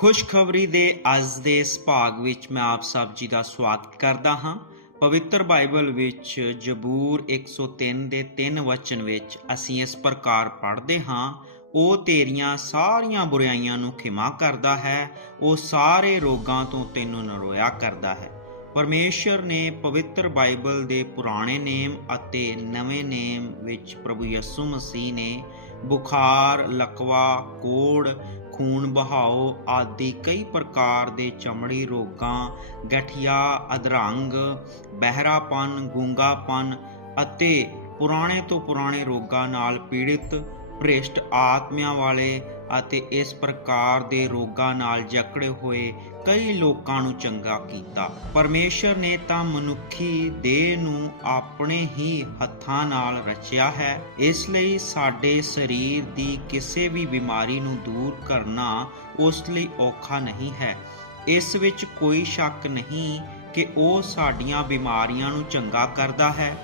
ਖੁਸ਼ਖਬਰੀ ਦੇ ਅੱਜ ਦੇ ਇਸ ਭਾਗ ਵਿੱਚ ਮੈਂ ਆਪ ਸਭ ਜੀ ਦਾ ਸਵਾਗਤ ਕਰਦਾ ਹਾਂ। ਪਵਿੱਤਰ ਬਾਈਬਲ ਵਿੱਚ ਜ਼ਬੂਰ 103 ਦੇ 3 ਵਚਨ ਵਿੱਚ ਅਸੀਂ ਇਸ ਪ੍ਰਕਾਰ ਪੜ੍ਹਦੇ ਹਾਂ, ਉਹ ਤੇਰੀਆਂ ਸਾਰੀਆਂ ਬੁਰਾਈਆਂ ਨੂੰ ਖਿਮਾ ਕਰਦਾ ਹੈ, ਉਹ ਸਾਰੇ ਰੋਗਾਂ ਤੋਂ ਤੈਨੂੰ ਨਰੋਇਆ ਕਰਦਾ ਹੈ। ਪਰਮੇਸ਼ਰ ਨੇ ਪਵਿੱਤਰ ਬਾਈਬਲ ਦੇ ਪੁਰਾਣੇ ਨੇਮ ਅਤੇ ਨਵੇਂ ਨੇਮ ਵਿੱਚ ਪ੍ਰਭੂ ਯਿਸੂ ਮਸੀਹ ਨੇ ਬੁਖਾਰ, ਲਕਵਾ, ਕੋੜ ਖੂਨ ਬਹਾਓ ਆਦਿ ਕਈ ਪ੍ਰਕਾਰ ਦੇ ਚਮੜੀ ਰੋਗਾਂ, ਗਠੀਆ, ਅਧਰੰਗ, ਬਹਿਰਾਪਨ, ਗੂੰਗਾਪਨ ਅਤੇ ਪੁਰਾਣੇ ਤੋਂ ਪੁਰਾਣੇ ਰੋਗਾਂ ਨਾਲ ਪੀੜਿਤ ਭ੍ਰਿਸ਼ਟ ਆਤਮਿਆਂ ਵਾਲੇ ਅਤੇ ਇਸ ਪ੍ਰਕਾਰ ਦੇ ਰੋਗਾਂ ਨਾਲ ਜਕੜੇ ਹੋਏ ਕਈ ਲੋਕਾਂ ਨੂੰ ਚੰਗਾ ਕੀਤਾ। ਪਰਮੇਸ਼ਰ ਨੇ ਤਾਂ ਮਨੁੱਖੀ ਦੇਹ ਨੂੰ ਆਪਣੇ ਹੀ ਹੱਥਾਂ ਨਾਲ ਰਚਿਆ ਹੈ। ਇਸ ਲਈ ਸਾਡੇ ਸਰੀਰ ਦੀ ਕਿਸੇ ਵੀ ਬਿਮਾਰੀ ਨੂੰ ਦੂਰ ਕਰਨਾ ਉਸ ਲਈ ਔਖਾ ਨਹੀਂ ਹੈ। ਇਸ ਵਿੱਚ ਕੋਈ ਸ਼ੱਕ ਨਹੀਂ ਕਿ ਉਹ ਸਾਡੀਆਂ ਬਿਮਾਰੀਆਂ ਨੂੰ ਚੰਗਾ ਕਰਦਾ ਹੈ।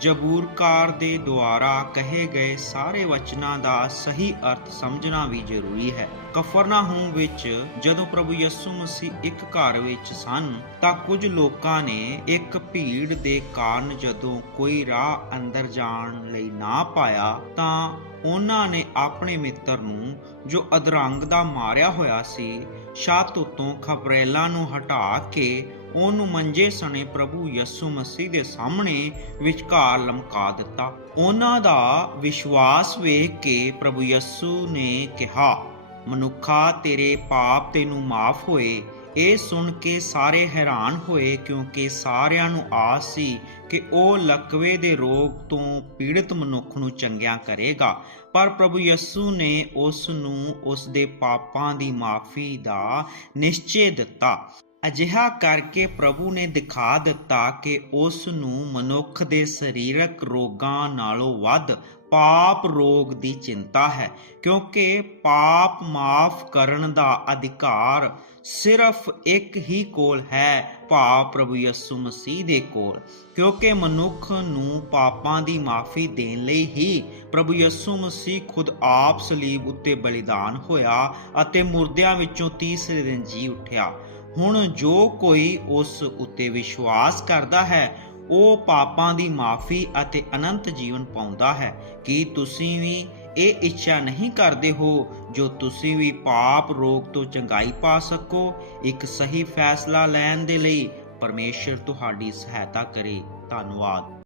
ਜਬੂਰਕਾਰ ਦੇ ਦੁਆਰਾ ਕਹੇ ਗਏ ਸਾਰੇ ਵਚਨਾਂ ਦਾ ਸਹੀ ਅਰਥ ਸਮਝਣਾ ਵੀ ਜ਼ਰੂਰੀ ਹੈ। ਕਫਰਨਾਹੂਮ ਵਿੱਚ ਜਦੋਂ ਪ੍ਰਭੂ ਯਿਸੂ ਮਸੀਹ ਇੱਕ ਘਰ ਵਿੱਚ ਸਨ, ਤਾਂ ਕੁਝ ਲੋਕਾਂ ਨੇ ਇੱਕ ਭੀੜ ਦੇ ਕਾਰਨ ਜਦੋਂ ਕੋਈ ਰਾਹ ਅੰਦਰ ਜਾਣ ਲਈ ਨਾ ਪਾਇਆ, ਤਾਂ ਉਹਨਾਂ ਨੇ ਆਪਣੇ ਮਿੱਤਰ ਨੂੰ, ਜੋ ਅਧਰੰਗ ਦਾ ਮਾਰਿਆ ਹੋਇਆ ਸੀ, ਛੱਤ ਉੱਤੋਂ ਖਬਰੇਲਾ ਨੂੰ ਹਟਾ ਕੇ ਉਹਨੂੰ ਮੰਜੇ ਸਣੇ ਪ੍ਰਭੂ ਯਸੂ ਮਸੀਹ ਦੇ ਸਾਹਮਣੇ ਵਿਚਕਾਰ ਲਮਕਾ ਦਿੱਤਾ। ਉਹਨਾਂ ਦਾ ਵਿਸ਼ਵਾਸ ਵੇਖ ਕੇ ਪ੍ਰਭੂ ਯਿਸੂ ਨੇ ਕਿਹਾ, ਮਨੁੱਖਾ, ਤੇਰੇ ਪਾਪ ਤੈਨੂੰ ਮਾਫ ਹੋਏ। ਇਹ ਸੁਣ ਕੇ ਸਾਰੇ ਹੈਰਾਨ ਹੋਏ, ਕਿਉਂਕਿ ਸਾਰਿਆਂ ਨੂੰ ਆਸ ਸੀ ਕਿ ਉਹ ਲਕਵੇ ਦੇ ਰੋਗ ਤੋਂ ਪੀੜਤ ਮਨੁੱਖ ਨੂੰ ਚੰਗਿਆ ਕਰੇਗਾ। ਪਰ ਪ੍ਰਭੂ ਯੱਸੂ ਨੇ ਉਸ ਨੂੰ ਉਸ ਦੇ ਪਾਪਾਂ ਦੀ ਮਾਫੀ ਦਾ ਨਿਸ਼ਚੈ ਦਿੱਤਾ। ਅਜਿਹਾ ਕਰਕੇ ਪ੍ਰਭੂ ਨੇ ਦਿਖਾ ਦਿੱਤਾ ਕਿ ਉਸ ਨੂੰ ਮਨੁੱਖ ਦੇ ਸਰੀਰਕ ਰੋਗਾਂ ਨਾਲੋਂ ਵੱਧ ਪਾਪ ਰੋਗ ਦੀ ਚਿੰਤਾ ਹੈ, ਕਿਉਂਕਿ ਪਾਪ ਮਾਫ ਕਰਨ ਦਾ ਅਧਿਕਾਰ ਸਿਰਫ ਇੱਕ ਹੀ ਕੋਲ ਹੈ ਭਾ ਪ੍ਰਭੂ ਯਿਸੂ ਮਸੀਹ ਦੇ ਕੋਲ। ਕਿਉਂਕਿ ਮਨੁੱਖ ਨੂੰ ਪਾਪਾਂ ਦੀ ਮਾਫੀ ਦੇਣ ਲਈ ਹੀ ਪ੍ਰਭੂ ਯਿਸੂ ਮਸੀਹ ਖੁਦ ਆਪ ਸਲੀਬ ਉੱਤੇ ਬਲੀਦਾਨ ਹੋਇਆ ਅਤੇ ਮੁਰਦਿਆਂ ਵਿੱਚੋਂ ਤੀਸਰੇ ਦਿਨ ਜੀ ਉੱਠਿਆ। ਹੁਣ ਜੋ ਕੋਈ ਉਸ ਉੱਤੇ ਵਿਸ਼ਵਾਸ ਕਰਦਾ ਹੈ, ਉਹ ਪਾਪਾਂ ਦੀ ਮਾਫੀ ਅਤੇ ਅਨੰਤ ਜੀਵਨ ਪਾਉਂਦਾ ਹੈ। ਕੀ ਤੁਸੀਂ ਵੀ ਇਹ ਇੱਛਾ ਨਹੀਂ ਕਰਦੇ ਹੋ ਜੋ ਤੁਸੀਂ ਵੀ ਪਾਪ ਰੋਗ ਤੋਂ ਚੰਗਾਈ ਪਾ ਸਕੋ? ਇੱਕ ਸਹੀ ਫੈਸਲਾ ਲੈਣ ਦੇ ਲਈ ਪਰਮੇਸ਼ਰ ਤੁਹਾਡੀ ਸਹਾਇਤਾ ਕਰੇ। ਧੰਨਵਾਦ।